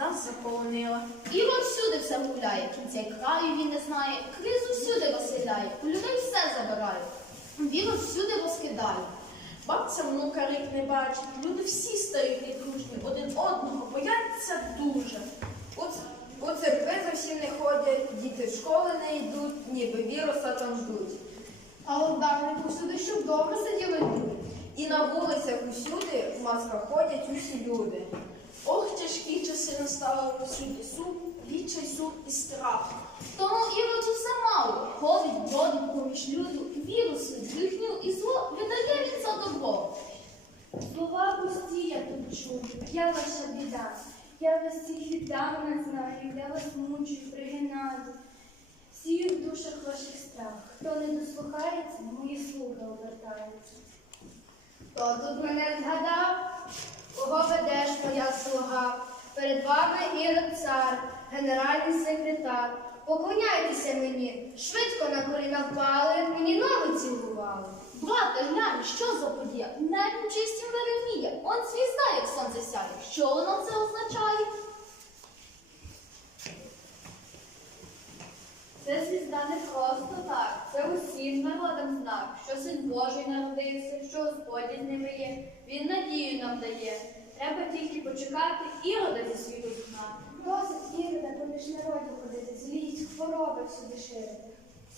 нас заполонила. Ірод всюди все гуляє, кінця й краю він не знає, кризу всюди розселяє, у людей все забирає. Вірус всюди розкидає. Бабця внука рік не бачить, люди всі стають недружні, один одного бояться дуже. У церкви зовсім не ходять, діти в школи не йдуть, ніби віруса там ждуть. А ударнику всюди, щоб добре сиділи люди. І на вулицях усюди в масках ходять усі люди. Ох, тяжкі часи настали всюди сум, відчай, сум і страх. Тому іроду все мало. Ходить, бродить поміж люду, віруси, брехню і зло видає він за добро. Слова пусті я тут чую, я ваша біда. Я вас всіх віддавна знаю, я вас мучую, пригинаю. Сію в душах ваших страх. Хто не дослухається, мої слуги обертаються. Хто тут мене згадав? Кого ведеш, моя слуга? Перед вами Ірод цар, генеральний секретар. Поклоняйтеся мені, швидко на коліна впали, мені ноги цілували. Брате, глянь, що за подія? Небо чистім вереміє. Це усім народам знак, що син Божий народився, що Господь з ними є. Він надію нам дає. Треба тільки почекати ірода зі світу знати. Досить Ірода поміж народу ходити, злість, хвороби всюди ширити.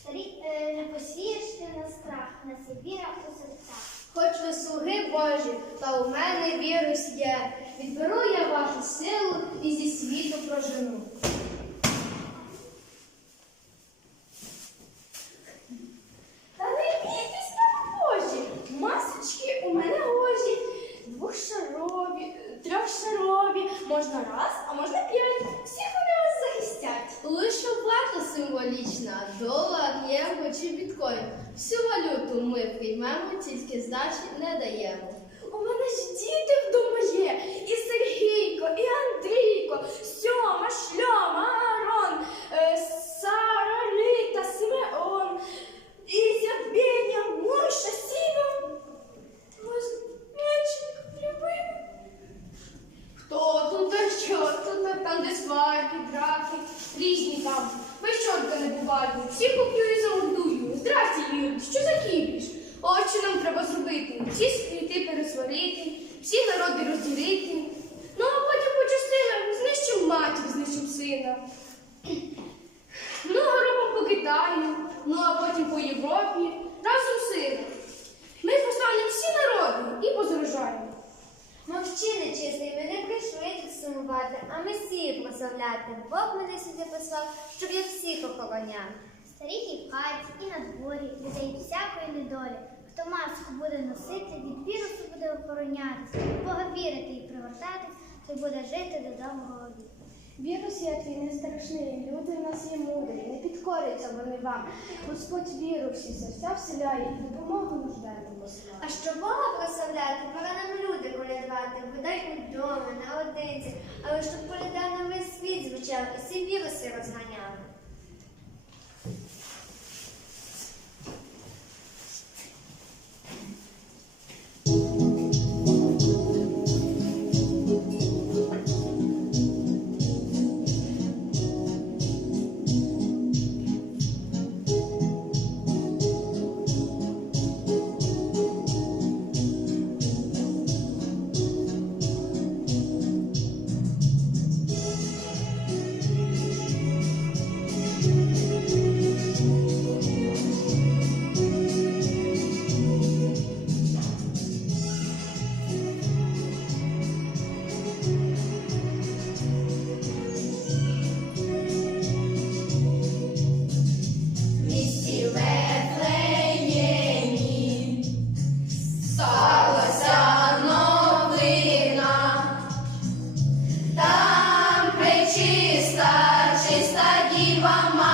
Старі, е, не посієш ти на страх, на віра у серцях. Хоч ви слуги Божі, та у мене вірус є. Відберу я вашу силу і зі світу прожену. Тільки здачі не даємо. У мене ж діти вдома є. І Сергійко, і Андрійко, Сьома, Шльома, Аарон, е, Сара, Рита, Симеон, Ізя, Беня, Мойша, Сіва, Любив. Хто тут, а що тут, там, де сварки, драки, різні там. Без чорта не бувають. Всі куплю і замордую. Здрасті, Ірод, що за кіпіш? От нам треба зробити. Всі світи пересварити, всі народи розділити. Ну, а потім по частинах знищимо матір, знищимо сина. Ну, гробом по Китаю, ну а потім по Європі, разом з. Ми поставимо всі народи і позаражаємо. Мовчи нечистий, ми не прийшли тут сумувати, а ми Месію прославляти. Бог мене сюди послав, щоб я всіх охороняв. Старих і в хаті, і на дворі, людей всякої недолі. Хто маску буде носити, від вірусу буде охоронятися, Бога вірити і привертатись, той буде жити до довгого віку. Вірус я твій не страшний, люди в нас є мудрі, не підкоряться вони вам. Господь віру всі серця вселяє і допомогу нужденним посилає. А що Бога прославляти, пора нам люди колядувати, бодай удома, наодинці, але щоб коляда на весь світ звучав і всі віруси розганяли. Iwang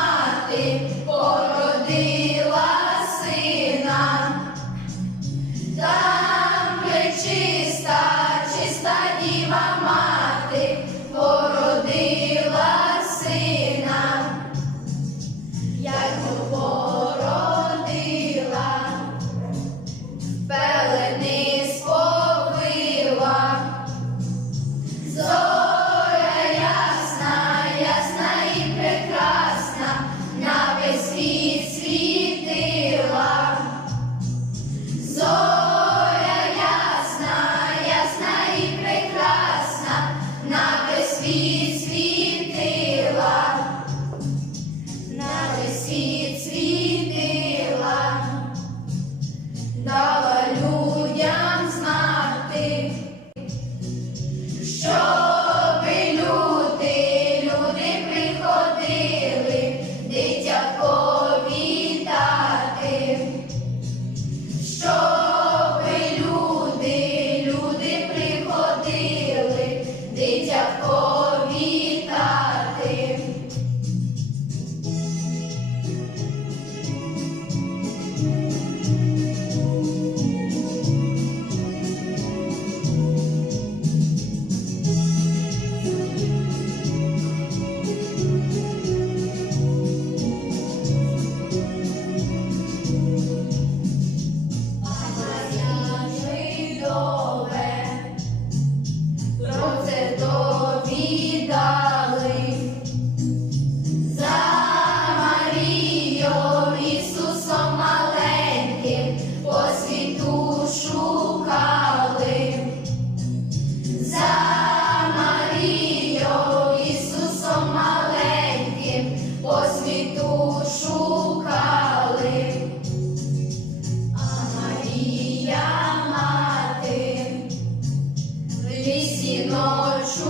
лісі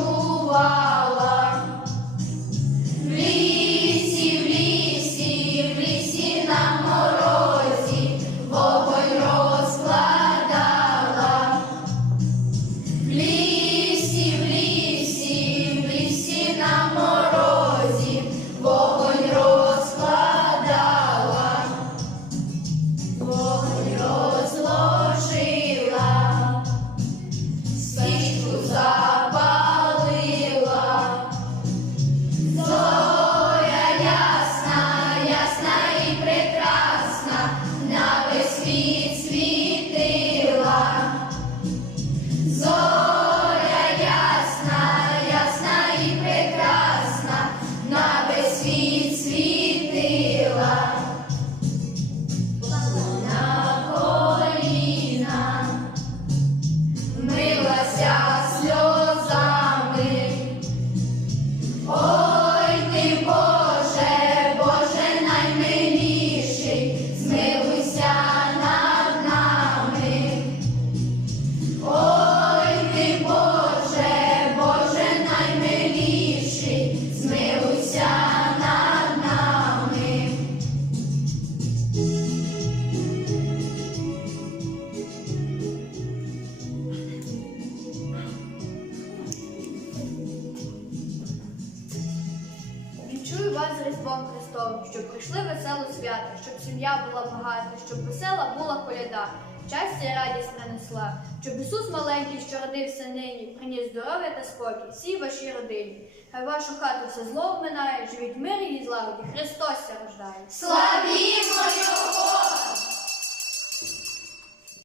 свято, щоб сім'я була багата, щоб весела була коляда, щастя і радість нанесла, щоб Ісус маленький, що родився нині, приніс здоров'я та спокій всій вашій родині. Хай вашу хату все зло вминає, живіть мир і злагоді, Христос рождає. Славімо Його!